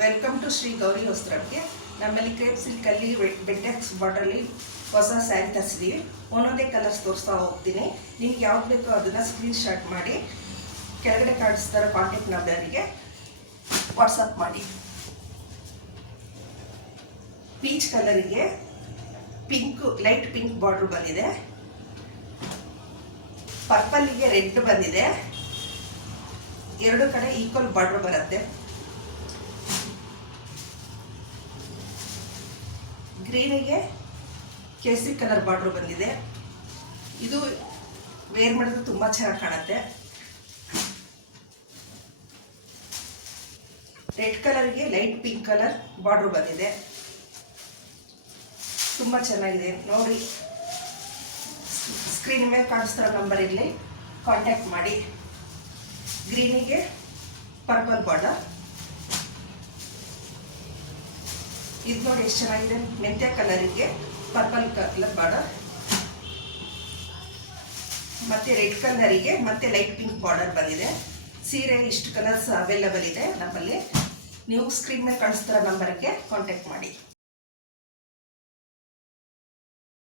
Welcome to Shri Gauri ವಸ್ತ್ರಕ್ಕೆ. ನಮ್ಮಲ್ಲಿ crepe ಸಿಲ್ಕಲ್ಲಿ ಬೆಟ್ಟೆಕ್ಸ್ ಬಾರ್ಡರಲ್ಲಿ ಹೊಸ ಸ್ಯಾರಿ ತರಿಸಿದ್ದೀವಿ. ಒಂದೊಂದೇ ಕಲರ್ಸ್ ತೋರಿಸ್ತಾ ಹೋಗ್ತೀನಿ. ನಿಮ್ಗೆ ಯಾವ್ದು ಬೇಕೋ ಅದನ್ನು ಸ್ಕ್ರೀನ್ ಶಾಟ್ ಮಾಡಿ ಕೆಳಗಡೆ ಕಾಣಿಸ್ತಾರೋ ಕಾಂಟ್ಯಾಕ್ಟ್ ನಂಬರಿಗೆ ವಾಟ್ಸಪ್ ಮಾಡಿ. ಪೀಚ್ ಕಲರಿಗೆ ಲೈಟ್ ಪಿಂಕ್ ಬಾರ್ಡ್ರ್ ಬಂದಿದೆ. ಪರ್ಪಲ್ಗೆ ರೆಡ್ ಬಂದಿದೆ. ಎರಡು ಕಡೆ ಈಕ್ವಲ್ ಬಾರ್ಡರ್ ಬರುತ್ತೆ. ಗ್ರೀನಿಗೆ ಕೇಸರಿ ಕಲರ್ ಬಾರ್ಡರ್ ಬಂದಿದೆ. ಇದು ವೇರ್ ಮಾಡಿದ್ರೆ ತುಂಬ ಚೆನ್ನಾಗಿ ಕಾಣುತ್ತೆ. ರೆಡ್ ಕಲರ್ಗೆ ಲೈಟ್ ಪಿಂಕ್ ಕಲರ್ ಬಾರ್ಡರ್ ಬಂದಿದೆ. ತುಂಬ ಚೆನ್ನಾಗಿದೆ ನೋಡಿ. ಸ್ಕ್ರೀನ್ ಮೇಲೆ ಕಾಣಿಸ್ತಿರೋ ನಂಬರ್ ಇರಲಿ, ಕಾಂಟ್ಯಾಕ್ಟ್ ಮಾಡಿ. ಗ್ರೀನಿಗೆ ಪರ್ಪಲ್ ಬಾರ್ಡರ್. ಇದು ನೋಡಿ ಎಷ್ಟು ಚೆನ್ನಾಗಿದೆ. ಮೆಂತ್ಯ ಕಲರಿಗೆ ಪರ್ಪಲ್ ಕಲರ್ ಬಾರ್ಡರ್, ಮತ್ತೆ ರೆಡ್ ಕಲರಿಗೆ ಮತ್ತೆ ಲೈಟ್ ಪಿಂಕ್ ಬಾರ್ಡರ್ ಬಂದಿದೆ. ಸೀರೆ ಇಷ್ಟು ಕಲರ್ಸ್ ಅವೈಲೇಬಲ್ ಇದೆ ನಮ್ಮಲ್ಲಿ. ನೀವು ಸ್ಕ್ರೀನ್ ಮೇಲೆ ಕಾಣಿಸ್ತಿರೋ ನಂಬರ್ಗೆ ಕಾಂಟ್ಯಾಕ್ಟ್ ಮಾಡಿ.